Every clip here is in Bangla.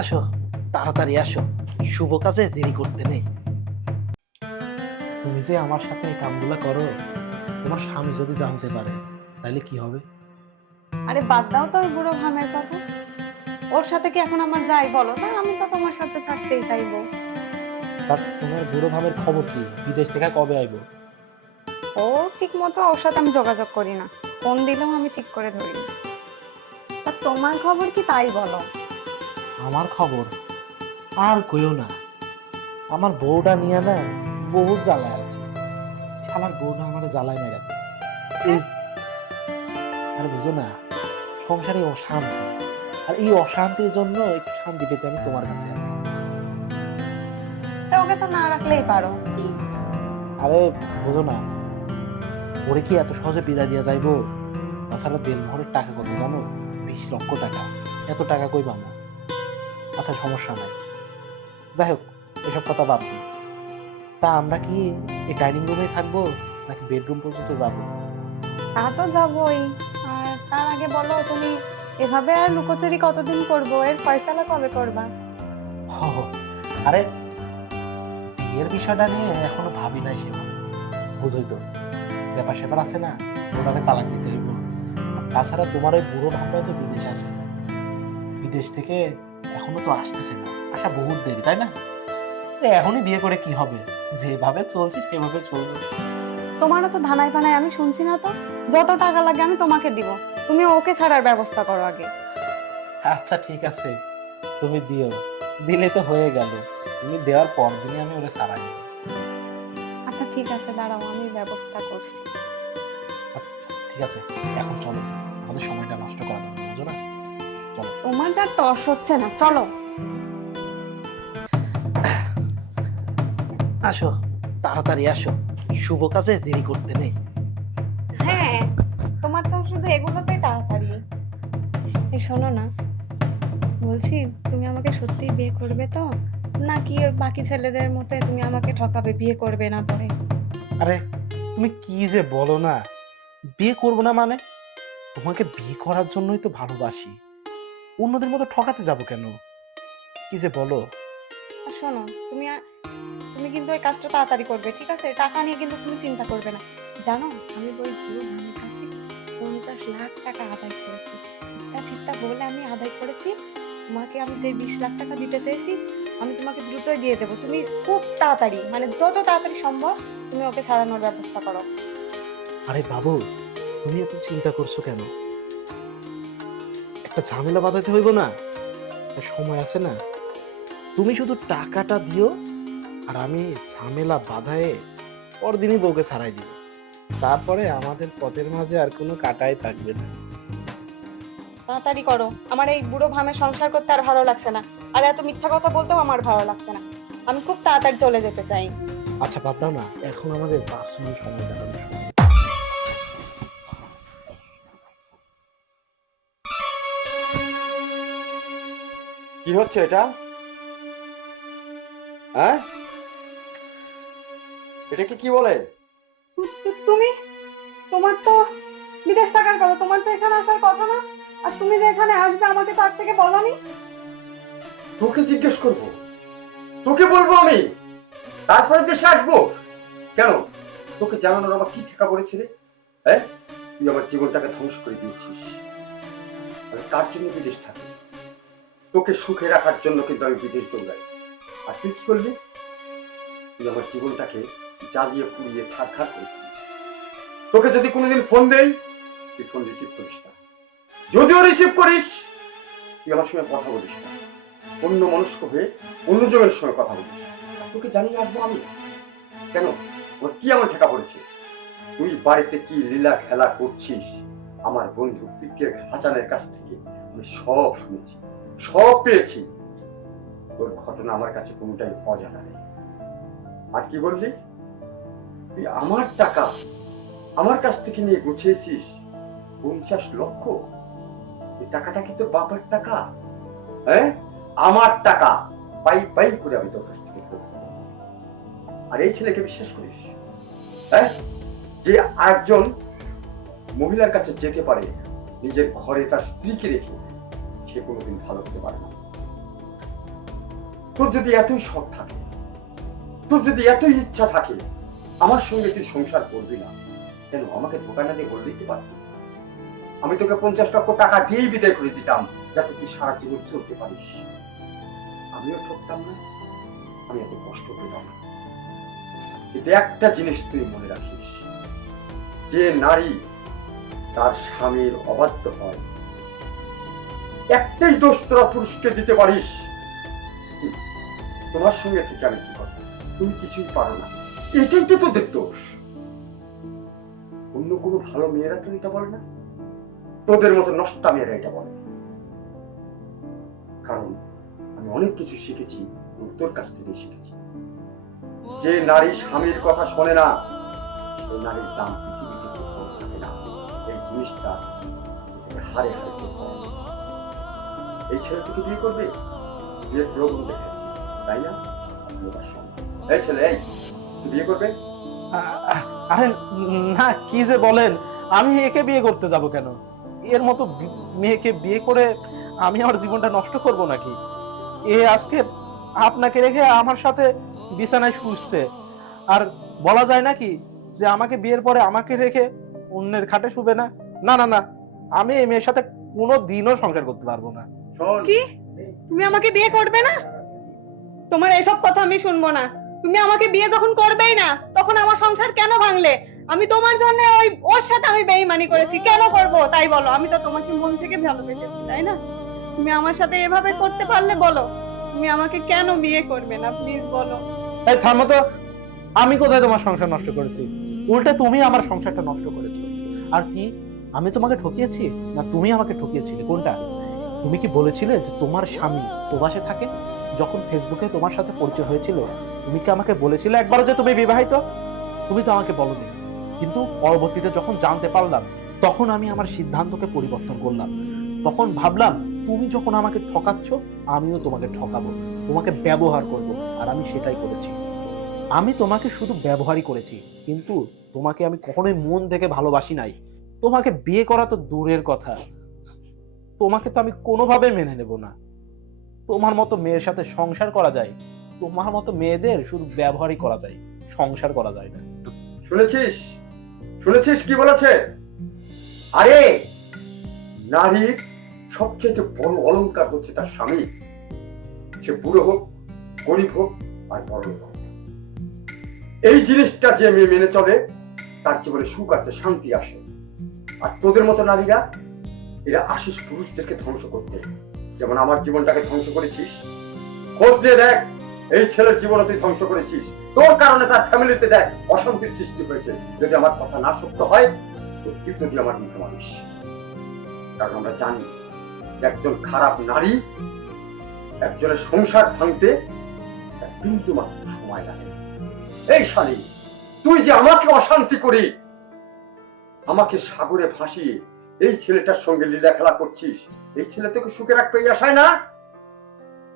আসো, তাড়াতাড়ি আসো, শুভ কাজে দেরি করতে নেই। তুমি যে আমার সাথে এই কামগুলা করো, তোমার স্বামী যদি জানতে পারে তাহলে কি হবে? আরে বাদ দাও তো ওই বুড়ো ভামের কথা। ওর সাথে কি এখন আমার যাই বলো, তা আমি তো তোমার সাথে থাকতেই চাইবো। তা তোমার বুড়ো ভাবের খবর কি? বিদেশ থেকে কবে আইবো? ও ঠিক মতো ওর সাথে আমি যোগাযোগ করি না, ফোন দিলেও আমি ঠিক করে ধরি না। তা তোমার খবর কি তাই বলো। আমার খবর আর কইও না। আমার বউটা নিয়ে না বহুত জ্বালায় আছে। শালার বউটা আমার জ্বালায় না রাখে। এই আর বুঝো না, সংসারে অশান্তি, আর এই অশান্তির জন্য একটু শান্তি পেতে আমি তোমার কাছে আছি। তা ওকে তো না রাখলেই পারো। আরে বুঝো না, ওরে কি এত সহজে বিদায় দিয়া যাইবো? তাছাড়া দেনমোহরের টাকা কত জানো? 20 লক্ষ টাকা। এত টাকা কই পাবো? আচ্ছা সমস্যা নাই, যাই হোক, এসব কথা বাদ দিই। তা আমরা কি এই ডাইনিং রুমে থাকবো নাকি বেডরুম পর্যন্ত যাবো? তা তো যাবোই। আর তার আগে বলো তুমি, এভাবে আর লুকোচুরি কতদিন করবো? এর ফয়সালা কবে করবা? হ হ, আরে বিয়ের বিষয়টা নিয়ে এখনো ভাবি নাই সেভাবে। বুঝোই তো, ব্যাপার স্যাপার আছে না, ওনাকে তালাক দিতে হইব। আর তাছাড়া তোমার ওই বুড়ো ভাবটাও তো বিদেশ আছে, বিদেশ থেকে এখনো তো আসতেছে না, আসা বহুত দেরি, তাই না? তো এখনই বিয়ে করে কি হবে? যেভাবে চলছে সেভাবে চলবে। তোমারও তো ধানাই পানাই আমি শুনছি না তো। যত টাকা লাগে আমি তোমাকে দিব, তুমি ওকে ছাড়ার ব্যবস্থা করো আগে। আচ্ছা ঠিক আছে, তুমি দিও, দিলে তো হয়ে গেল। তুমি দেওয়ার পর দিনই আমি ওরে ছাড়াই। আচ্ছা ঠিক আছে, দাঁড়াও আমি ব্যবস্থা করছি। আচ্ছা ঠিক আছে, এখন চলো, আমাদের সময়টা নষ্ট করা যাবে না, বুঝো না? চলো। তোমার যার তর্স হচ্ছে না, চলো। আসো, তাড়াতাড়ি আসো, শুভ কাজে দেরি করতে নেই। হ্যাঁ, তোমার তো শুধু এগুলোতেই তাড়াতাড়ি। এই শোনো না, বলছি তুমি আমাকে সত্যি বিয়ে করবে তো, নাকি ওই বাকি ছেলেদের মতো তুমি আমাকে ঠকাবে বিয়ে করবে না পরে? আরে তুমি কি যে বলো না, বিয়ে করবো না মানে? তোমাকে বিয়ে করার জন্যই তো ভালোবাসি, অন্যদের মতো ঠকাতে যাব কেন? কি যে বলো। আর শোনো, তুমি কিন্তু ওই কাজটা তাড়াতাড়ি করবে, ঠিক আছে? টাকা নিয়ে কিন্তু তুমি চিন্তা করবে না। জানো, আমি ওই বুড়ো ভাইয়ের কাছে 50 লাখ টাকা আদায় করেছি। চিন্তা চিন্তা বলে আমি আদায় করেছি। তোমাকে আমি যে 20 লাখ টাকা দিতে চেয়েছি, আমি তোমাকে দ্রুতই দিয়ে দেবো। তুমি খুব তাড়াতাড়ি, মানে যত তাড়াতাড়ি সম্ভব তুমি ওকে ছাড়ানোর ব্যবস্থা করো। আরে বাবু, তুমি এত চিন্তা করছো কেন? একটা ঝামেলা বাঁধাতে হইব না? একটা সময় আছে না? তুমি শুধু টাকাটা দিও, আর আমি ঝামেলা বাধায়ে পরদিনই বউকে ছাড়াই দিব। তারপরে আমাদের পথের মাঝে আর কোনো কাটাই থাকবে না। তাড়াতাড়ি করো, আমার এই বুড়ো ভামে সংসার করতে আর ভালো লাগছে না। আর এত মিথ্যা কথা বলতেও আমার ভালো লাগছে না। আমি খুব তাড়াতাড়ি চলে যেতে চাই। আচ্ছা বাদ দাও না, এখন আমাদের 5 মিনিট সময় কাটানোর সময়। কি হচ্ছে এটা? হ্যাঁ, এটাকে কি বলে? তুমি, তোমার তো বিদেশ থাকার কথা, তোমার তো এখানে আসার কথা না। আর তুমি যে এখানে আসবে আমাকে তার থেকে বলনি। তোকে জিজ্ঞেস করবো, তোকে বলবো আমি, তারপরে দেশে আসবো কেন? তোকে জানানোর আমার কি ঠেকা পড়েছে রে? হ্যাঁ, তুই আমার জীবনটাকে ধ্বংস করে দিয়েছিস। আমি তার জন্য বিদেশ থাকি, তোকে সুখে রাখার জন্য কিন্তু আমি বিদেশ দৌড়াই। আর তুই কি করবি? তুই আমার জীবনটাকে জ্বালিয়ে পুড়িয়ে ছাড়খাড় করে দিবি। তোকে যদি কোনোদিন ফোন দেই, তুই ফোন রিসিভ করিস না। যদিও রিসিভ করিস, তুই আমার সঙ্গে কথা বলিস না, অন্য মনস্ক হয়ে অন্য জনের সঙ্গে কথা বলিস। আর তোকে জানিয়ে আসবো আমি কেন? ওর কি আমার ঠেকা পড়েছে? তুই বাড়িতে কি লীলা খেলা করছিস আমার বন্ধু পিকের হাসানের কাছ থেকে আমি সব শুনেছি, সব পেয়েছি। তোর ঘটনা আমার কাছে কোনোটাই অজানা নেই। আর কি বললি? তুই আমার টাকা আমার কাছ থেকে নিয়ে গুছিয়েছিস 50 লক্ষ। এই টাকাটা কি তোর বাপের টাকা? হ্যাঁ, আমার টাকা পাই পাই করে আমি তোর কাছ থেকে ফেরত দেব। আর এই ছেলেকে বিশ্বাস করিস? হ্যাঁ, যে একজন মহিলার কাছে যেতে পারে নিজের ঘরে তার স্ত্রীকে রেখে, সে কোনোদিন ভালো হতে পারে না। তোর যদি এতই শখ থাকে, তোর যদি এতই ইচ্ছা থাকে আমার সঙ্গে তুই সংসার করবি না, কেন আমাকে ধোকা না দিয়ে বলে দিতে পারতি? আমি তোকে 50 লক্ষ টাকা দিয়েই বিদায় করে দিতাম, যাতে তুই সারা জীবন চলতে পারিস। আমিও ঠকতাম না, আমি এত কষ্ট পেতাম না। কিন্তু একটা জিনিস তুই মনে রাখিস, যে নারী তার স্বামীর অবাধ্য হয়, একটাই দোষ তোরা পুরুষকে দিতে পারিস, তোমার সঙ্গে থেকে আমি কি করব? তুমি কিছুই পারো না, এটাই তো তোদের দোষ। অন্য কোনো ভালো মেয়েরা তো এটা বলে না, তোদের মতো নষ্টা মেয়েরা এটা বলে। কারণ আমি অনেক কিছু শিখেছি, তোর কাছ থেকে শিখেছি। যে নারী স্বামীর কথা শোনে না, সেই নারীর দাম পৃথিবীতে কোথাও থাকে না। এই জিনিসটা হারে হারে কেউ করে না। এই ছেলে তোকে বিয়ে করবে, বিয়ের প্রলোভন দেখে, তাই না? এই ছেলে, এই তুই বিয়ে করবে? আরে না, কি যে বলেন, আমি একে বিয়ে করতে যাব কেন? এর মতো মেয়েকে বিয়ে করে আমি আমার জীবনটা নষ্ট করব নাকি? এ আজকে আপনাকে রেখে আমার সাথে বিছানায় শুচ্ছে, আর বলা যায় নাকি যে আমাকে বিয়ের পরে আমাকে রেখে অন্যের খাটে শুবে না? না না না, আমি এই মেয়ের সাথে কোনো দিনও সংসার করতে পারবো না। কি, তুমি আমাকে বিয়ে করবে না? তোমার এসব কথা আমি শুনবো না। তুমি আমাকে বিয়ে যখন করবেই না, তখন আমার সংসার কেন ভাঙলে? আমি তোমার জন্য ওর সাথে আমি বেইমানি করেছি, কেন করব তাই বলো? আমি তো তোমাকে মন থেকে ভালোবেসেছি, তাই না? তুমি আমার সাথে এভাবে করতে পারলে বলো, তুমি আমাকে কেন বিয়ে করবে না? প্লিজ বলো। এই থামো তো, আমি কোথায় তোমার সংসার নষ্ট করেছি? উল্টে তুমি আমার সংসারটা নষ্ট করেছো। আর কি, আমি তোমাকে ঠকিয়েছি না তুমি আমাকে ঠকিয়েছিলে? কোনটা? তুমি কি বলেছিলে যে তোমার স্বামী প্রবাসে থাকে? যখন ফেসবুকে তোমার সাথে পরিচয় হয়েছিল, তুমি কি আমাকে বলেছিলে একবারও যে তুমি বিবাহিত? তুমি তো আমাকে বলোনি। কিন্তু পরবর্তীতে যখন জানতে পারলাম, তখন আমি আমার সিদ্ধান্তকে পরিবর্তন করলাম। তখন ভাবলাম, তুমি যখন আমাকে ঠকাচ্ছ, আমিও তোমাকে ঠকাবো, তোমাকে ব্যবহার করব। আর আমি সেটাই করেছি। আমি তোমাকে শুধু ব্যবহারই করেছি, কিন্তু তোমাকে আমি কখনোই মন থেকে ভালোবাসি নাই। তোমাকে বিয়ে করা তো দূরের কথা, তোমাকে তো আমি কোনোভাবে মেনে নেব না। তোমার মতো মেয়ের সাথে সংসার করা যায়, তোমার মতো মেয়েদের শুধু ব্যবহারই করা যায়, সংসার করা যায় না। শুনেছিস? শুনেছিস কি বলেছে? আরে নারীর সবচেয়ে বড় অলংকার হচ্ছে তার স্বামী। সে বুড়ো হোক, গরিব হোক আর বড় হোক, এই জিনিসটা যে মেয়ে মেনে চলে, তার জীবনে সুখ আছে, শান্তি আসে। আর তোদের মতো নারীরা, এরা আসিস পুরুষদেরকে ধ্বংস করতে, যেমন আমার জীবনটাকে ধ্বংস করেছিস। খোঁজ নিয়ে দেখ, এই ছেলের জীবনে তুই ধ্বংস করেছিস। তোর কারণে তার ফ্যামিলিতে দেখ অশান্তির সৃষ্টি হয়েছে। যদি আমার কথা না সত্য হয়, তুই যদি আমার মুখে মানিস। কারণ আমরা জানি একজন খারাপ নারী একজনের সংসার ভাঙতে বিন্দু মাত্র সময় লাগে না। এই শালী, তুই যে আমাকে অশান্তি করি, আমাকে সাগরে ভাসিয়ে এই ছেলেটার সঙ্গে লীলা খেলা করছিস, এই ছেলে তোকে সুখে রাখতে আসায় না,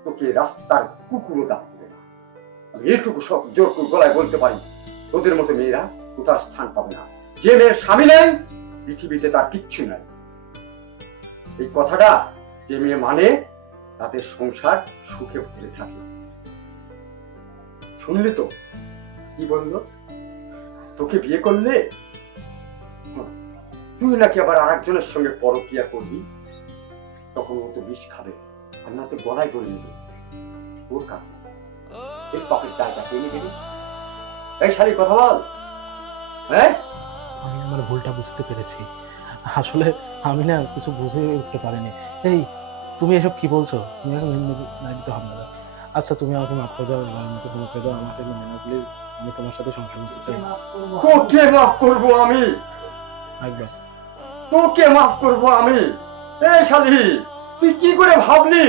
তোকে রাস্তার কুকুরও দাঁড় দেবে না। আমি এইটুকু সব জোর গলায় বলতে পারি, তোদের মতো মেয়েরা কোথাও স্থান পাবে না। যে মেয়ের স্বামী নেই, পৃথিবীতে তার কিচ্ছু নাই। এই কথাটা যে মেয়ে মানে, তাদের সংসার সুখে ভরে থাকে। শুনলি তো কি বললো? তোকে বিয়ে করলে তুই নাকি আবার আরেকজনের সঙ্গে পরকিয়া করবি, তখন ও তো বিষ খাবে, আর না তো গলায় ধরে নেবে। ওর কারণ এই পকেট ডালটা টেনে দেবে। এই শালী কথা বল। হ্যাঁ, আমি আমার ভুলটা বুঝতে পেরেছি। আসলে আমি না কিছু বুঝে উঠতে পারিনি। এই তুমি এসব কি বলছো? তুমি এখন নিতে হবে না। আচ্ছা তুমি আমাকে মাফ করে দাও, আমার মতো ক্ষমা করে দাও, আমাকে মেনে নাও প্লিজ। আমি তোমার সাথে সংসার করতে চাই। তোকে মাফ করবো আমি? একবার তোকে মাফ করবো আমি? এই শালী, তুই কি করে ভাবলি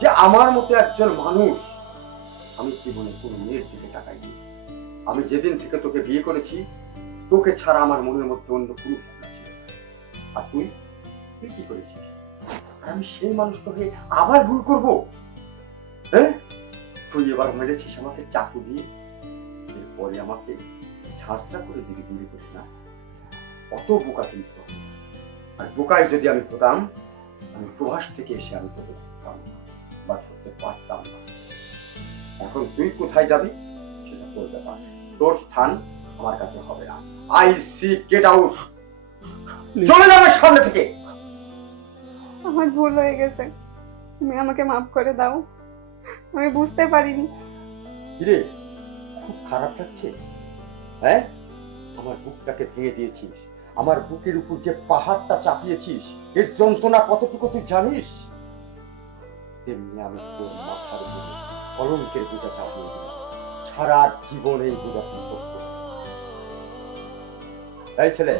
যে আমার মতো একজন মানুষ? আমি জীবনে কোনো মেয়ের দিকে তাকাইনি। আমি যেদিন থেকে তোকে বিয়ে করেছি, তোকে ছাড়া আমার মনের মধ্যে অন্য কোনো ভাবনা ছিল না। আর তুই তুই কি করেছিস? আর আমি সেই মানুষটাকে আবার ভুল করবো? হ্যাঁ, তুই এবার মেরেছিস আমাকে চাকু দিয়ে, এরপরে আমাকে ঝাঁঝরা করে দিবি গুলি করে না? অত বোকা কিন্তু। আর বোকায় যদি আমি হতাম, আমি প্রবাস থেকে এসে আমি তোকে ধরতাম না বা ধরতে পারতাম না। এখন তুই কোথায় যাবি সেটা তোর ব্যাপার। তোর স্থান আমার কাছে হবে না। I see get out. চলে যাবে সামনে থেকে। আমার ভুল হয়ে গেছে, তুমি আমাকে মাফ করে দাও, আমি বুঝতে পারিনি। কিরে, খুব খারাপ লাগছে? হ্যাঁ, আমার বুকটাকে ভেঙে দিয়েছিস। আমার বুকের উপর যে পাহাড়টা চাপিয়েছিস, এর যন্ত্রণা কতটুকু তুই জানিস? তেমনি আমি তোর মাথার উপরে কলঙ্কের বোঝা চাপিয়ে দিলাম। সারা জীবন এই বোঝা তুই করতো। এই ছেলে,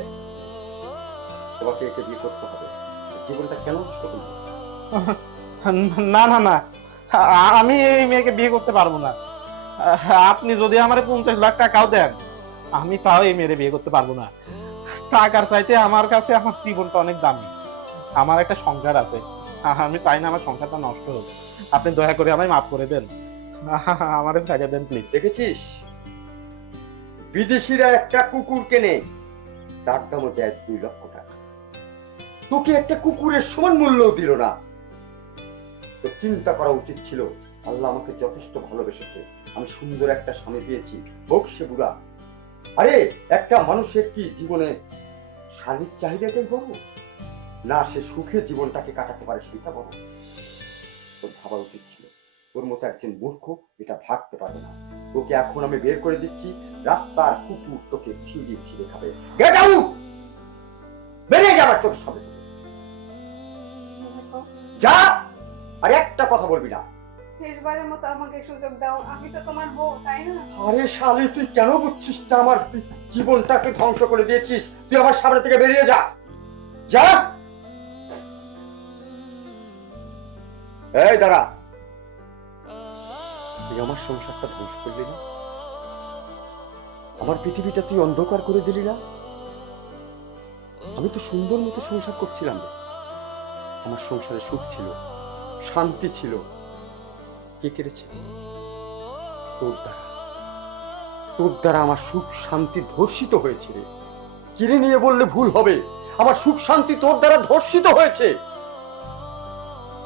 তোমাকে একে বিয়ে করতে হবে। জীবনটা কেন নষ্ট করবো? না না না, আমি এই মেয়েকে বিয়ে করতে পারবো না। আপনি যদি আমার 50 লাখ টাকাও দেন, আমি তাও এই মেয়েরে বিয়ে করতে পারবো না। টাকার চাইতে আমার কাছে আমার জীবনটা অনেক দামি। আমার একটা সংসার আছে, আমি চাই না আমার সংসারটা নষ্ট হোক। আপনি দয়া করে আমায় মাফ করে দেন, আমারে ছেড়ে দেন প্লিজ। দেখেছিস, বিদেশিরা একটা কুকুর কেনে, তার দামও দেয় 2 লক্ষ টাকা। তোকে একটা কুকুরের সমান মূল্যও দিল না। তো চিন্তা করা উচিত ছিল, আল্লাহ আমাকে যথেষ্ট ভালোবেসেছে, আমি সুন্দর একটা স্বামী পেয়েছি, হোক সে বুড়া। আরে একটা মানুষের কি জীবনে শারীরিক চাহিদাটাই বড়, না সে সুখে জীবনটাকে কাটাতে পারে সেটা বড়? তোর ভাবা উচিত ছিল। তোর মতো একজন মূর্খ এটা ভাবতে পারে না। তোকে এখন আমি বের করে দিচ্ছি, রাস্তার কুকুর তোকে ছিঁড়ে ছিঁড়ে খাবে। Get out! বেরিয়ে যাবার চোখের সামনে থেকে। যা, আর একটা কথা বলবি না। শেষবারের মতো আমাকে সুযোগ দাও, আমি তো তোমার বউ, তাই না? আরে শালি, তুই কেন বুঝছিস না? আমার জীবনটাকে ধ্বংস করে দিয়েছিস। তুই আমার সামনে থেকে বেরিয়ে যা। যা। এই দাঁড়া, তুই আমার সংসারটা ধ্বংস করলি না? আমার পৃথিবীটা তুই অন্ধকার করে দিলি না? আমি তো সুন্দর মতো সংসার করছিলাম। আমার সংসারে সুখ ছিল, শান্তি ছিল। কে কেড়েছে? তোর দ্বারা। তোর দ্বারা আমার সুখ শান্তি ধর্ষিত হয়েছে রে। কিনে নিয়ে বললে ভুল হবে, আমার সুখ শান্তি তোর দ্বারা ধর্ষিত হয়েছে।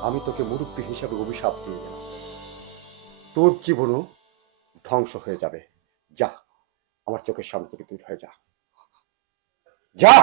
আমি তোকে মুরব্বী হিসাবে অভিশাপ দিয়ে গেলাম, তোর জীবনও ধ্বংস হয়ে যাবে। যা, আমার চোখের সামনে থেকে দূর হয়ে যা। যা।